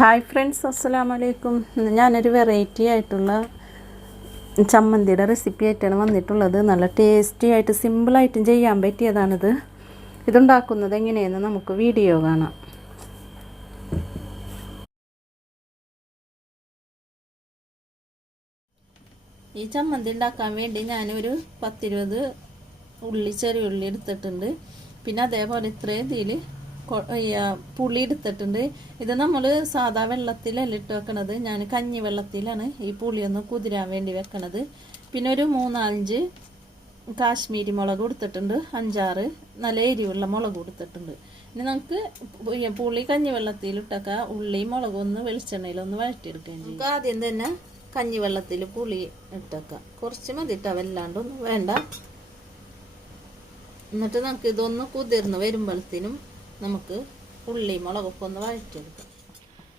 Hi friends അസ്സലാമു അലൈക്കും ഞാനൊരു വെറൈറ്റി ആയിട്ടുള്ള ചമ്മന്തിയുടെ റെസിപ്പി ആയിട്ടാണ് വന്നിട്ടുള്ളത്. നല്ല ടേസ്റ്റി ആയിട്ട് സിമ്പിളായിട്ടും ചെയ്യാൻ പറ്റിയതാണിത്. ഇതുണ്ടാക്കുന്നത് എങ്ങനെയെന്ന് നമുക്ക് വീഡിയോ കാണാം. ഈ ചമ്മന്തി ഉണ്ടാക്കാൻ വേണ്ടി ഞാനൊരു പത്തിരുപത് ഉള്ളി ചെറിയ ഉള്ളി എടുത്തിട്ടുണ്ട്. പിന്നെ അതേപോലെ ഇത്രയും ഇതിൽ പുളി എടുത്തിട്ടുണ്ട് ഇത് നമ്മൾ സാധാ വെള്ളത്തിലല്ല ഇട്ട് വെക്കണത്? ഞാൻ കഞ്ഞി വെള്ളത്തിലാണ് ഈ പുളിയൊന്ന് ഒന്ന് കുതിരാൻ വേണ്ടി വെക്കണത്. പിന്നെ ഒരു മൂന്നാലഞ്ച് കാശ്മീരി മുളക് കൊടുത്തിട്ടുണ്ട് അഞ്ചാറ് നല്ല എരിവുള്ള മുളക് കൊടുത്തിട്ടുണ്ട്. ഇനി നമുക്ക് പുളി കഞ്ഞി വെള്ളത്തിൽ ഇട്ടൊക്കെ ഉള്ളി മുളകൊന്ന് വെളിച്ചെണ്ണയിലൊന്ന് വഴറ്റിയെടുക്കുകയും ചെയ്യും. ആദ്യം തന്നെ കഞ്ഞി വെള്ളത്തിൽ പുളി ഇട്ടേക്കാം. കുറച്ച് മതി ഇട്ടാ വല്ലാണ്ടൊന്നും വേണ്ട. എന്നിട്ട് നമുക്ക് ഇതൊന്ന് കുതിർന്ന് വരുമ്പോഴത്തേനും നമുക്ക് ഉള്ളി മുളകൊക്കെ ഒന്ന് വഴറ്റിയെടുക്കാം.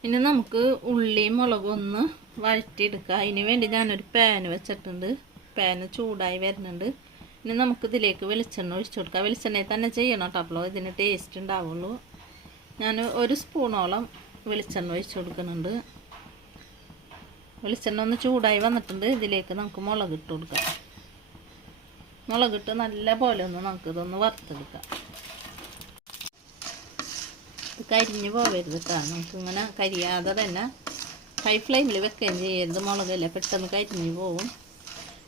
ഇനി നമുക്ക് ഉള്ളി മുളകും ഒന്ന് വഴറ്റിയെടുക്കാം. അതിന് വേണ്ടി ഞാനൊരു പാന് വെച്ചിട്ടുണ്ട്. പാന് ചൂടായി വരുന്നുണ്ട്. ഇനി നമുക്ക് ഇതിലേക്ക് വെളിച്ചെണ്ണ ഒഴിച്ചു കൊടുക്കാം. വെളിച്ചെണ്ണയിൽ തന്നെ ചെയ്യണം കേട്ടോ ഇതിന് ടേസ്റ്റ് ഉണ്ടാവുള്ളൂ. ഞാൻ ഒരു സ്പൂണോളം വെളിച്ചെണ്ണ ഒഴിച്ചു കൊടുക്കുന്നുണ്ട്. വെളിച്ചെണ്ണ ഒന്ന് ചൂടായി വന്നിട്ടുണ്ട്. ഇതിലേക്ക് നമുക്ക് മുളക് ഇട്ട് കൊടുക്കാം. മുളകിട്ട് നല്ല പോലെ ഒന്ന് നമുക്ക് ഇതൊന്ന് വറുത്തെടുക്കാം. കരിഞ്ഞ് പോവരുത് കേട്ടോ നമുക്ക് ഇങ്ങനെ കരിയാതെ തന്നെ ഹൈ ഫ്ലെയിമിൽ വെക്കുകയും ചെയ്യരുത് മുളകല്ല പെട്ടെന്ന് കരിഞ്ഞ് പോവും.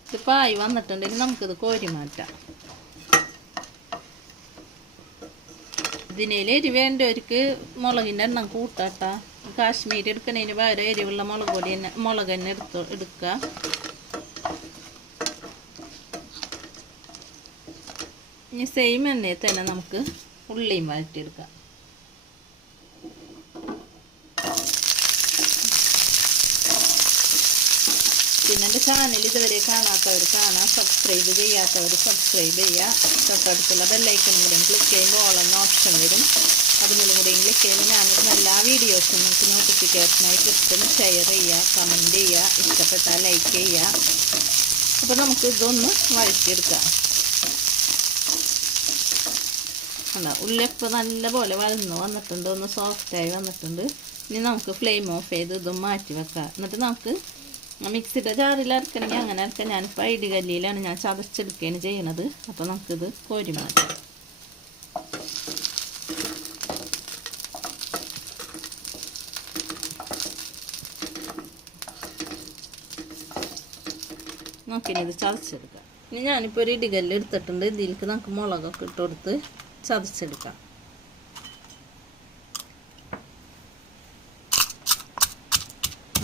ഇതിപ്പോൾ ആയി വന്നിട്ടുണ്ടെങ്കിൽ നമുക്കിത് കോരി മാറ്റാം. ഇതിനേൽ എരി വേണ്ടവർക്ക് മുളകിന്റെ എണ്ണം കൂട്ടാട്ടാ കാശ്മീരി എടുക്കുന്നതിന് പകരം എരിവുള്ള മുളക് പൊടി തന്നെ മുളക് തന്നെ എടുത്ത് എടുക്കുക. ഇനി സെയിം എണ്ണയിൽ തന്നെ നമുക്ക് ഉള്ളിയും വഴറ്റിയെടുക്കാം. പിന്നെ എന്റെ ചാനൽ ഇതുവരെ കാണാത്തവർ കാണാം. സബ്സ്ക്രൈബ് ചെയ്യാത്തവർ സബ്സ്ക്രൈബ് ചെയ്യുക തൊട്ടടുത്തുള്ള ബെല്ലൈക്കനും കൂടെ ക്ലിക്ക് ചെയ്യുമ്പോൾ ഓളെന്ന ഓപ്ഷൻ വരും. അതിനുള്ള കൂടെ ക്ലിക്ക് ചെയ്യുമ്പോൾ ഞാനിരുന്ന എല്ലാ വീഡിയോസും നിങ്ങൾക്ക് നോട്ടിഫിക്കേഷനായി കിട്ടും. ഷെയർ ചെയ്യുക കമന്റ് ചെയ്യുക ഇഷ്ടപ്പെട്ടാൽ ലൈക്ക് ചെയ്യുക അപ്പോൾ നമുക്ക് ഇതൊന്ന് വഴറ്റിയെടുക്കാം. അല്ല ഉള്ളിയപ്പം നല്ലപോലെ വഴന്ന് വന്നിട്ടുണ്ട്. ഒന്ന് സോഫ്റ്റായി വന്നിട്ടുണ്ട്. ഇനി നമുക്ക് ഫ്ലെയിം ഓഫ് ചെയ്ത് ഇതും മാറ്റി വെക്കാം. എന്നിട്ട് നമുക്ക് മിക്സിയുടെ ജാറിൽ അരക്കണമെങ്കിൽ അങ്ങനെ അരക്കാം. ഞാനിപ്പോൾ ഐഡി കല്ലിയിലാണ് ഞാൻ ചതച്ചെടുക്കുകയാണ് ചെയ്യണത്. അപ്പോൾ നമുക്കിത് കോരി മാറ്റാം. നമുക്കിനി ഇത് ചതച്ചെടുക്കാം. ഇനി ഞാനിപ്പോൾ ഒരു ഇടികല്ല് എടുത്തിട്ടുണ്ട്. ഇതിലേക്ക് നമുക്ക് മുളകൊക്കെ ഇട്ട് കൊടുത്ത് ചതച്ചെടുക്കാം.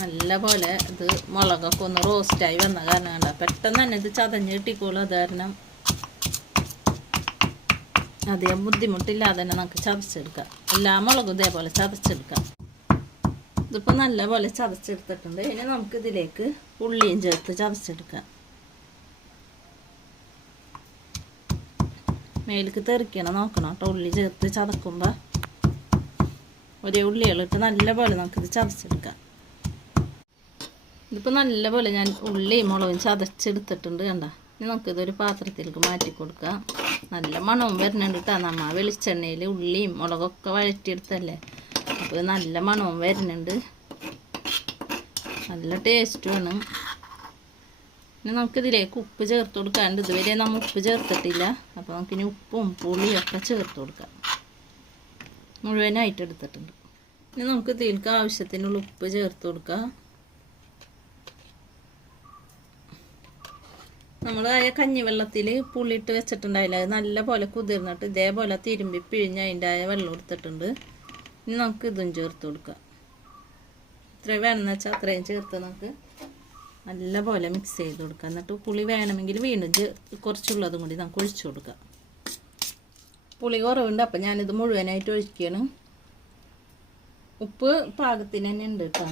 നല്ല പോലെ ഇത് മുളകൊക്കെ ഒന്ന് റോസ്റ്റായി വന്ന കാരണം കണ്ട? പെട്ടെന്ന് തന്നെ ഇത് ചതഞ്ഞ് കിട്ടിക്കോളും അത് കാരണം. അധികം ബുദ്ധിമുട്ടില്ലാതെ തന്നെ നമുക്ക് ചതച്ചെടുക്കാം. എല്ലാ മുളകും ഇതേപോലെ ചതച്ചെടുക്കാം. ഇതിപ്പോൾ നല്ല പോലെ ചതച്ചെടുത്തിട്ടുണ്ട്. ഇനി നമുക്ക് ഇതിലേക്ക് ഉള്ളിയും ചേർത്ത് ചതച്ചെടുക്കാം. മേലേക്ക് തെറിക്കണം നോക്കണം കേട്ടോ. ഉള്ളി ചേർത്ത് ചതക്കുമ്പോൾ ഒരേ ഉള്ളികളിട്ട് നല്ല പോലെ നമുക്കിത് ചതച്ചെടുക്കാം. ഇതിപ്പോൾ നല്ലപോലെ ഞാൻ ഉള്ളിയും മുളകും ചതച്ചെടുത്തിട്ടുണ്ട് കണ്ട? ഇനി നമുക്കിതൊരു പാത്രത്തിലേക്ക് മാറ്റി കൊടുക്കാം. നല്ല മണവും വരുന്നുണ്ട് കേട്ടോ. നമ്മ വെളിച്ചെണ്ണയിൽ ഉള്ളിയും മുളകൊക്കെ വഴറ്റിയെടുത്തല്ലേ? അപ്പോൾ നല്ല മണവും വരുന്നുണ്ട് നല്ല ടേസ്റ്റുമാണ് ഇനി നമുക്കിതിലേക്ക് ഉപ്പ് ചേർത്ത് കൊടുക്കാണ്ട് ഇതുവരെ നമ്മൾ ഉപ്പ് ചേർത്തിട്ടില്ല. അപ്പോൾ നമുക്കിനി ഉപ്പും പുളിയും ഒക്കെ ചേർത്ത് കൊടുക്കാം. മുഴുവനായിട്ട് എടുത്തിട്ടുണ്ട്. ഇനി നമുക്ക് ഇതിലേക്ക് ആവശ്യത്തിനുള്ള ഉപ്പ് ചേർത്ത് കൊടുക്കാം. നമ്മൾ ആയ കഞ്ഞിവെള്ളത്തിൽ പുളിയിട്ട് വെച്ചിട്ടുണ്ടായില്ല. അത് നല്ല പോലെ കുതിർന്നിട്ട് ഇതേപോലെ തിരുമ്പി പിഴിഞ്ഞ് അതിന്റെ ആയ വെള്ളം എടുത്തിട്ടുണ്ട്. ഇനി നമുക്ക് ഇതും ചേർത്ത് കൊടുക്കാം. ഇത്ര വേണമെന്ന് വെച്ചാൽ അത്രയും ചേർത്ത് നമുക്ക് നല്ല പോലെ മിക്സ് ചെയ്ത് കൊടുക്കാം. എന്നിട്ട് പുളി വേണമെങ്കിൽ വീണ്ടും കുറച്ചുള്ളതും കൂടി നമുക്ക് ഒഴിച്ചു കൊടുക്കാം. പുളി കുറവുണ്ട്. അപ്പം ഞാനിത് മുഴുവനായിട്ട് ഒഴിക്കുകയാണ് ഉപ്പ് പാകത്തിന് തന്നെ ഉണ്ട് കേട്ടോ.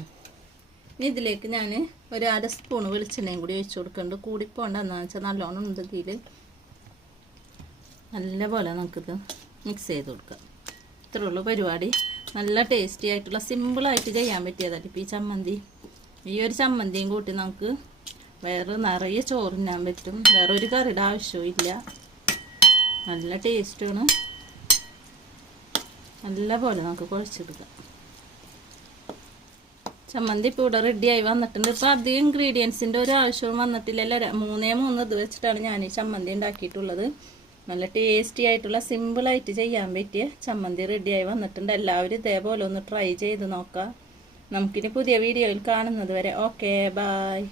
ഇനി ഇതിലേക്ക് ഞാൻ ഒരു അര സ്പൂൺ വെളിച്ചെണ്ണയും കൂടി ഒഴിച്ചു കൊടുക്കുന്നുണ്ട്. കൂടിപ്പോണ്ട എന്താണെന്ന് വെച്ചാൽ നല്ലോണം ഉണ്ടെങ്കിൽ നല്ല പോലെ നമുക്കിത് മിക്സ് ചെയ്ത് കൊടുക്കാം. ഇത്രയുള്ളൂ പരിപാടി. നല്ല ടേസ്റ്റി ആയിട്ടുള്ള സിമ്പിളായിട്ട് ചെയ്യാൻ പറ്റിയതാണ് ഇപ്പോൾ ഈ ചമ്മന്തി. ഈ ഒരു ചമ്മന്തിയും കൂട്ടി നമുക്ക് വേറെ നിറയെ ചോറിനാൻ പറ്റും. വേറെ ഒരു കറിയുടെ ആവശ്യവും ഇല്ല. നല്ല ടേസ്റ്റാണ് നല്ല പോലെ നമുക്ക് കുഴച്ചെടുക്കാം. ചമ്മന്തി ഇവിടെ റെഡിയായി വന്നിട്ടുണ്ട്. ഇപ്പൊ അധികം ഇൻഗ്രീഡിയൻസിന്റെ ഒരു ആവശ്യവും വന്നിട്ടില്ലല്ലോ ര- മൂന്നേ മൂന്ന് ഇത് വെച്ചിട്ടാണ് ഞാൻ ഈ ചമ്മന്തി ഉണ്ടാക്കിയിട്ടുള്ളത്. നല്ല ടേസ്റ്റി ആയിട്ടുള്ള സിമ്പിൾ ആയിട്ട് ചെയ്യാൻ പറ്റിയ ചമ്മന്തി റെഡിയായി വന്നിട്ടുണ്ട്. എല്ലാവരും ഇതേപോലെ ഒന്ന് ട്രൈ ചെയ്ത് നോക്കാം നമുക്കിനി പുതിയ വീഡിയോയിൽ കാണുന്നത് വരെ. Okay bye